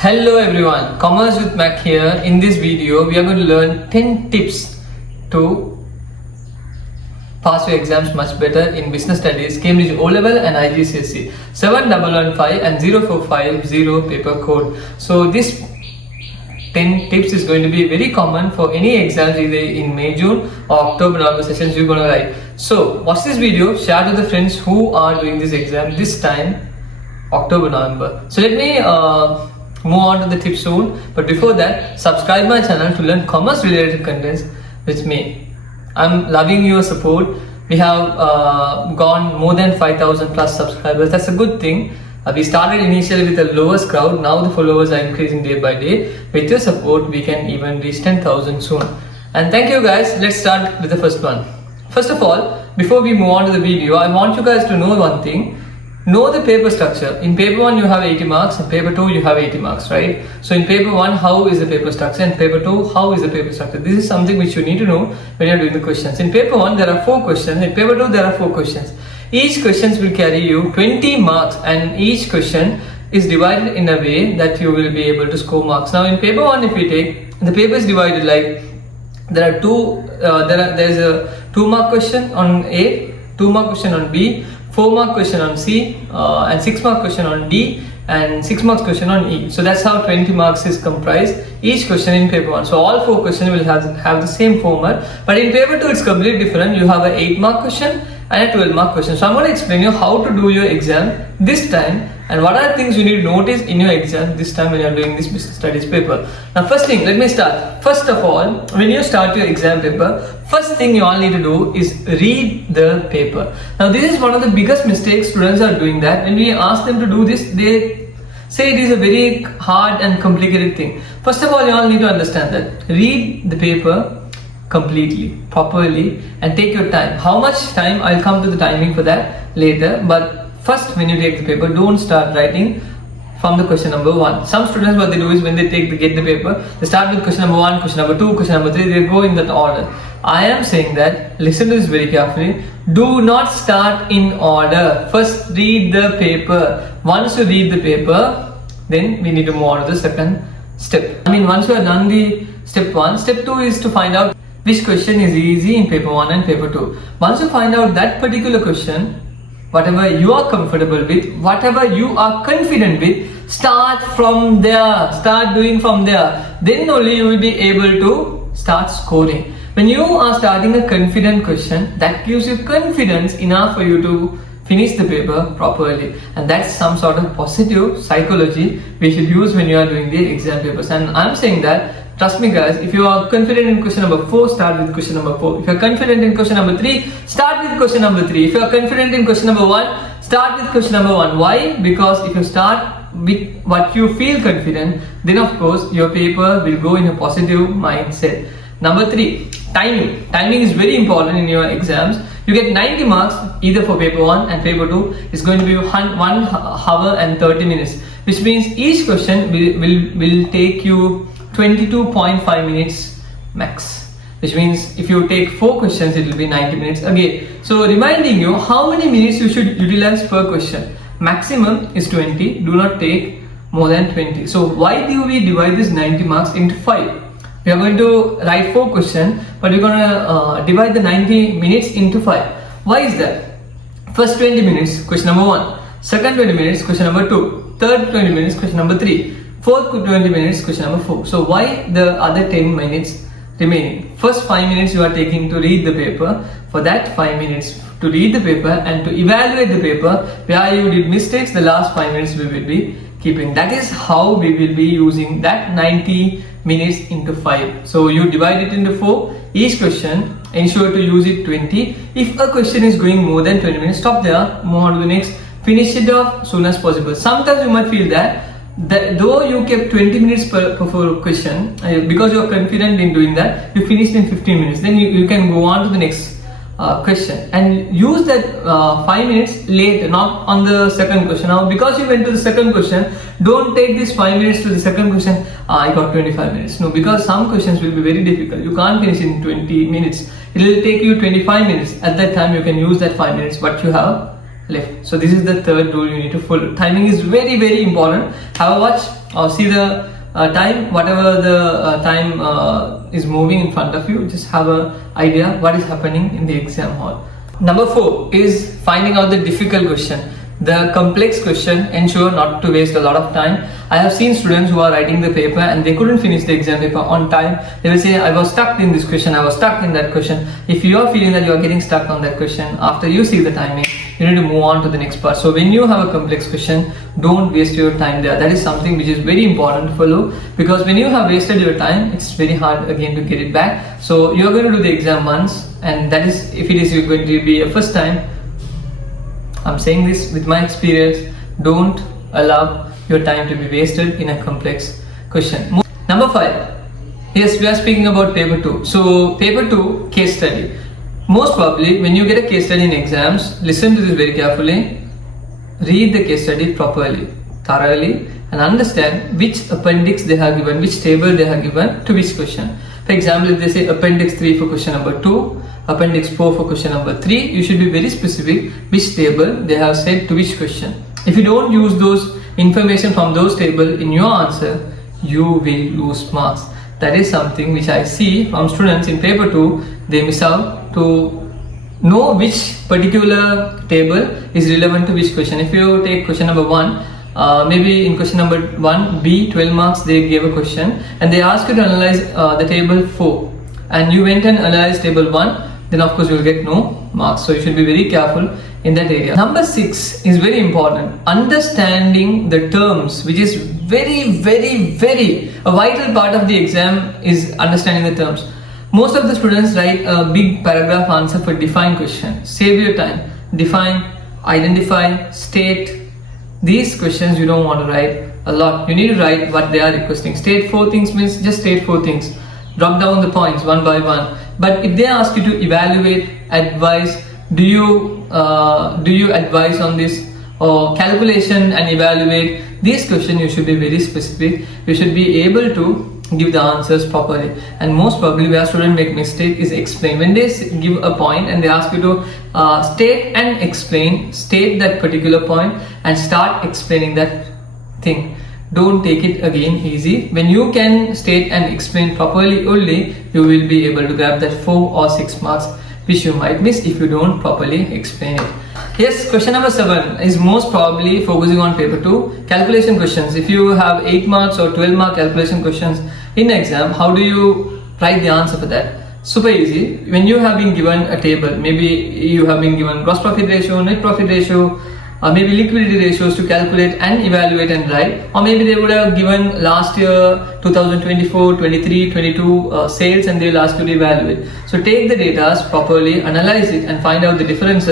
Hello everyone, Commerce with Mac here. In this video, we are going to learn 10 tips to pass your exams much better in Business Studies, Cambridge O Level and IGCSE 7115 and 0450 paper code. So this 10 tips is going to be very common for any exams either in May, June or October, November sessions you're going to write. So watch this video, share to the friends who are doing this exam this time, October, November. So let me move on to the tips soon, but before that, subscribe my channel to learn commerce related contents with me. I'm loving your support. We have gone more than 5,000 plus subscribers. That's a good thing. We started initially with the lowest crowd. Now the followers are increasing day by day. With your support, we can even reach 10,000 soon. And thank you guys. Let's start with the first one. First of all, before we move on to the video, I want you guys to know one thing. Know the paper structure. In paper 1 you have 80 marks, in paper 2 you have 80 marks, right? So in paper 1 how is the paper structure, and paper 2 how is the paper structure? This is something which you need to know when you are doing the questions. In paper 1 there are 4 questions, in paper 2 there are 4 questions. Each questions will carry you 20 marks and each question is divided in a way that you will be able to score marks. Now in paper 1 if we take, the paper is divided like there are there's a 2-mark question on A, 2-mark question on B, 4-mark question on C, and 6-mark question on D, and 6-mark question on E. So that's how 20 marks is comprised, each question in paper 1. So all 4 questions will have the same format, but in paper 2 it's completely different. You have a 8-mark question and a 12-mark question. So I'm going to explain you how to do your exam this time and what are the things you need to notice in your exam this time when you're doing this business studies paper. Now first thing, let me start. First of all, when you start your exam paper, first thing you all need to do is read the paper. Now this is one of the biggest mistakes students are doing, that when we ask them to do this, they say it is a very hard and complicated thing. First of all, you all need to understand that. Read the paper completely, properly, and take your time. How much time? I'll come to the timing for that later, but first when you take the paper, don't start writing from the question number 1. Some students, what they do is when they get the paper, they start with question number 1, question number 2, question number 3, they go in that order. I am saying that, listen to this very carefully, do not start in order. First read the paper. Once you read the paper, then we need to move on to the second step. Once you have done the step 1, step 2 is to find out which question is easy in paper 1 and paper 2. Once you find out that particular question, whatever you are comfortable with, whatever you are confident with, start from there, start doing from there. Then only you will be able to start scoring. When you are starting a confident question, that gives you confidence enough for you to finish the paper properly, and that's some sort of positive psychology we should use when you are doing the exam papers. And I'm saying that, trust me guys, if you are confident in question number 4, start with question number 4. If you are confident in question number 3, start with question number 3. If you are confident in question number 1, start with question number 1. Why? Because if you start with what you feel confident, then of course your paper will go in a positive mindset. Number 3, timing. Timing is very important in your exams. You get 90 marks either for paper 1 and paper 2 is going to be 1 hour and 30 minutes, which means each question will take you 22.5 minutes max, which means if you take 4 questions it will be 90 minutes again. So reminding you how many minutes you should utilize per question. Maximum is 20, do not take more than 20. So why do we divide this 90 marks into 5? We are going to write 4 questions, but we're going to divide the 90 minutes into 5. Why is that? First 20 minutes, question number 1. Second 20 minutes, question number 2. Third 20 minutes, question number 3. Fourth 20 minutes, question number 4. So why the other 10 minutes remaining? First 5 minutes you are taking to read the paper. For that 5 minutes to read the paper and to evaluate the paper, where you did mistakes, the last 5 minutes we will be keeping. That is how we will be using that 90 minutes into 5. So you divide it into 4. Each question, ensure to use it 20. If a question is going more than 20 minutes, stop there, move on to the next. Finish it off soon as possible. Sometimes you might feel that though you kept 20 minutes per question, because you are confident in doing that, you finished in 15 minutes. Then you can go on to the next question and use that 5 minutes later, not on the second question. Now because you went to the second question, don't take this 5 minutes to the second question. I got 25 minutes. No, because some questions will be very difficult. You can't finish in 20 minutes. It will take you 25 minutes. At that time you can use that 5 minutes what you have left. So this is the third rule you need to follow. Timing is very, very important. Have a watch or see the time, whatever the time is moving in front of you, just have an idea what is happening in the exam hall. Number 4 is finding out the difficult question. The complex question, ensure not to waste a lot of time. I have seen students who are writing the paper and they couldn't finish the exam paper on time. They will say, I was stuck in this question, I was stuck in that question. If you are feeling that you are getting stuck on that question, after you see the timing, you need to move on to the next part. So when you have a complex question, don't waste your time there. That is something which is very important to follow, because when you have wasted your time, it's very hard again to get it back. So you are going to do the exam once, and that is, if it is going to be a first time, I'm saying this with my experience, don't allow your time to be wasted in a complex question. Number 5, yes, we are speaking about paper 2. So paper 2, case study. Most probably when you get a case study in exams, listen to this very carefully, read the case study properly, thoroughly, and understand which appendix they have given, which table they have given to which question. For example, if they say appendix 3 for question number 2, appendix 4 for question number 3, you should be very specific which table they have said to which question. If you don't use those information from those tables in your answer, you will lose marks. That is something which I see from students in paper 2, they miss out to know which particular table is relevant to which question. If you take question number 1, maybe in question number 1B, 12 marks, they gave a question and they asked you to analyze the table 4, and you went and analyzed table 1, then of course you will get no marks. So you should be very careful in that area. Number 6 is very important. Understanding the terms, which is very, very, very a vital part of the exam, is understanding the terms. Most of the students write a big paragraph answer for define question. Save your time. Define, identify, state. These questions you don't want to write a lot. You need to write what they are requesting. State 4 things means just state 4 things. Drop down the points one by one. But if they ask you to evaluate, advise, do you advise on this, or calculation and evaluate, these questions you should be very specific. You should be able to give the answers properly. And most probably where students make mistake is explain. When they give a point and they ask you to state and explain, state that particular point and start explaining that thing. Don't take it again easy. When you can state and explain properly only, you will be able to grab that 4 or 6 marks which you might miss if you don't properly explain it. Yes, question number 7 is most probably focusing on paper 2, calculation questions. If you have 8 marks or 12 mark calculation questions in exam, how do you write the answer for that? Super easy. When you have been given a table, maybe you have been given gross profit ratio, net profit ratio, maybe liquidity ratios to calculate and evaluate and write, or maybe they would have given last year 2024, 23, 22 sales, and they will ask you to evaluate. So take the data properly, analyze it and find out the difference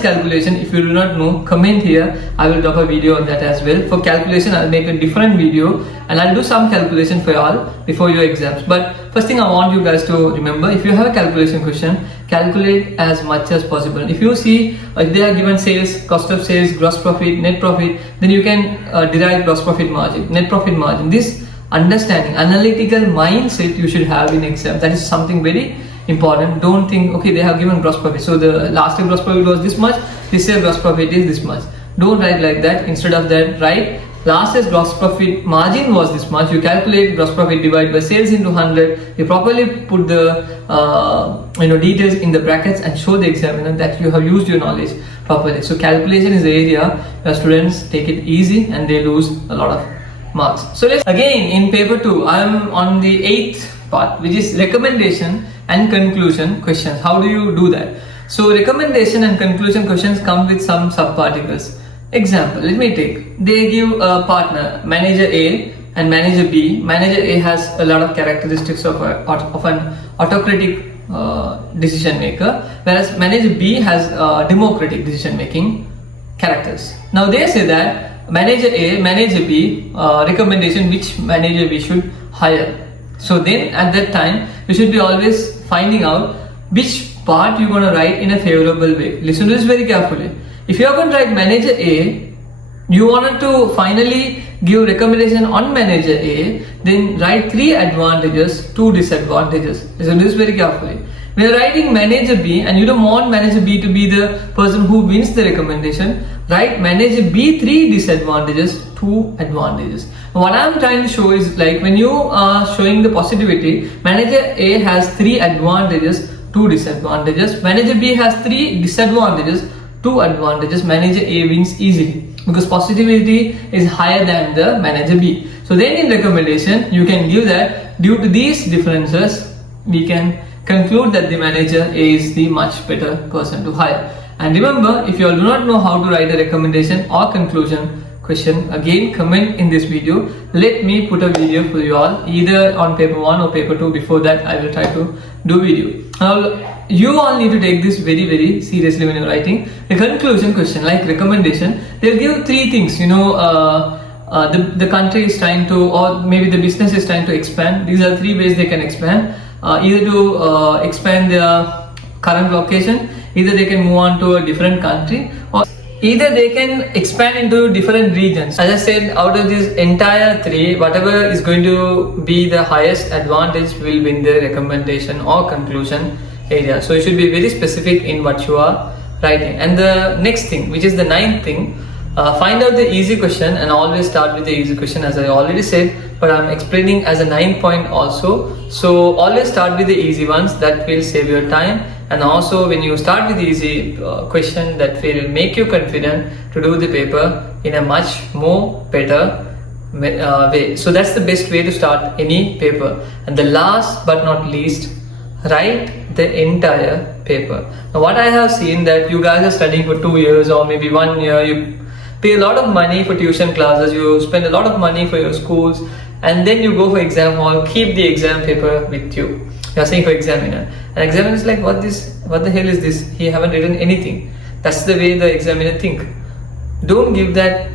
calculation. If you do not know, comment here. I will drop a video on that as well. For calculation, I'll make a different video and I'll do some calculation for you all before your exams. But first thing I want you guys to remember, if you have a calculation question, calculate as much as possible. If you see if they are given sales, cost of sales, gross profit, net profit, then you can derive gross profit margin, net profit margin. This understanding, analytical mindset you should have in exam. That is something very important. Don't think, okay, they have given gross profit, so the last year gross profit was this much, this year gross profit is this much. Don't write like that. Instead of that, write last year's gross profit margin was this much. You calculate gross profit divided by sales into 100. You properly put the details in the brackets and show the examiner that you have used your knowledge properly. So calculation is the area where students take it easy and they lose a lot of marks. So let's again in paper 2, I am on the 8th part, which is recommendation and conclusion questions. How do you do that? So recommendation and conclusion questions come with some subparticles. Example, let me take, they give a partner, manager A and manager B. Manager A has a lot of characteristics of an autocratic decision maker, whereas manager B has democratic decision making characters. Now they say that manager A, manager B, recommendation which manager we should hire. So then at that time you should be always finding out which part you're going to write in a favorable way. Listen to this very carefully. If you are going to write manager A, you wanted to finally give recommendation on manager A, then write 3 advantages, 2 disadvantages. Listen to this very carefully. When you're writing manager B and you don't want manager B to be the person who wins the recommendation, write manager B 3 disadvantages, 2 advantages. What I'm trying to show is like when you are showing the positivity, manager A has 3 advantages, 2 disadvantages. Manager B has 3 disadvantages, 2 advantages. Manager A wins easily because positivity is higher than the manager B. So then in recommendation, you can give that due to these differences, we can conclude that the manager A is the much better person to hire. And remember, if you all do not know how to write a recommendation or conclusion question, again comment in this video. Let me put a video for you all either on paper 1 or paper 2. Before that, I will try to do video. Now you all need to take this very seriously when you're writing a conclusion question like recommendation. They'll give 3 things, the country is trying to, or maybe the business is trying to expand. These are 3 ways they can expand. Either to expand their current location, either they can move on to a different country, or either they can expand into different regions. As I said, out of these entire 3, whatever is going to be the highest advantage will win the recommendation or conclusion area. So you should be very specific in what you are writing. And the next thing, which is the 9th thing, find out the easy question and always start with the easy question, as I already said, but I'm explaining as a 9th point also. So always start with the easy ones, that will save your time. And also when you start with the easy question, that will make you confident to do the paper in a much more better way. So that's the best way to start any paper. And the last but not least, write the entire paper. Now what I have seen that you guys are studying for 2 years or maybe 1 year, you pay a lot of money for tuition classes, you spend a lot of money for your schools, and then you go for exam hall, keep the exam paper with you. You are saying for examiner, and examiner is like, what the hell is this? He haven't written anything. That's the way the examiner think. Don't give that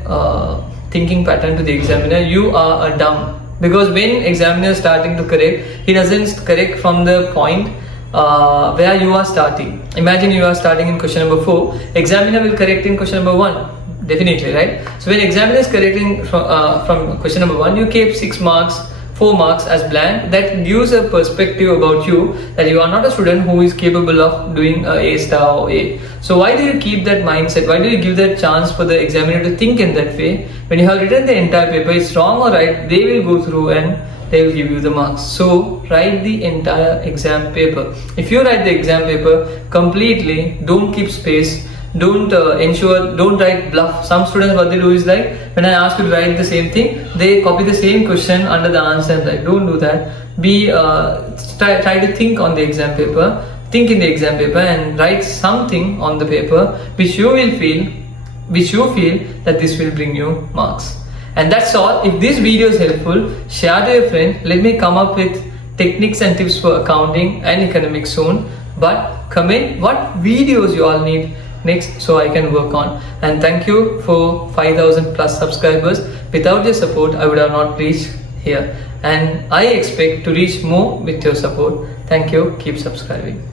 thinking pattern to the examiner. You are a dumb, because when examiner is starting to correct, he doesn't correct from the point where you are starting. Imagine you are starting in question number 4, examiner will correct in question number 1. Definitely, right? So when examiner is correcting from question number 1, you keep 6 marks, 4 marks as blank. That gives a perspective about you that you are not a student who is capable of doing A star or A. So why do you keep that mindset? Why do you give that chance for the examiner to think in that way? When you have written the entire paper, it's wrong or right, they will go through and they will give you the marks. So write the entire exam paper. If you write the exam paper completely, don't keep space. Don't write bluff. Some students, what they do is like, when I ask you to write the same thing, they copy the same question under the answer and write. Don't do that. Try to think on the exam paper. Think in the exam paper and write something on the paper which you feel that this will bring you marks. And that's all. If this video is helpful, share to your friend. Let me come up with techniques and tips for accounting and economics soon. But comment what videos you all need next so I can work on. And thank you for 5,000 plus subscribers. Without your support, I would have not reached here, and I expect to reach more with your support. Thank you. Keep subscribing.